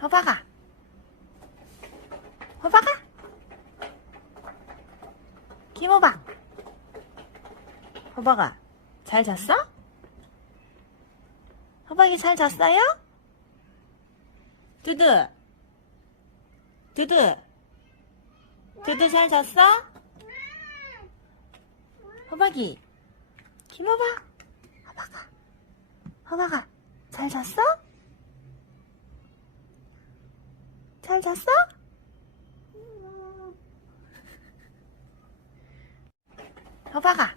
호박아, 호박아, 김호박. 호박아, 잘 잤어? 호박이 잘 잤어요? 두두, 두두, 두두 잘 잤어? 호박이, 김호박, 호박아, 호박아, 잘 잤어? 잘 잤어? 호박아,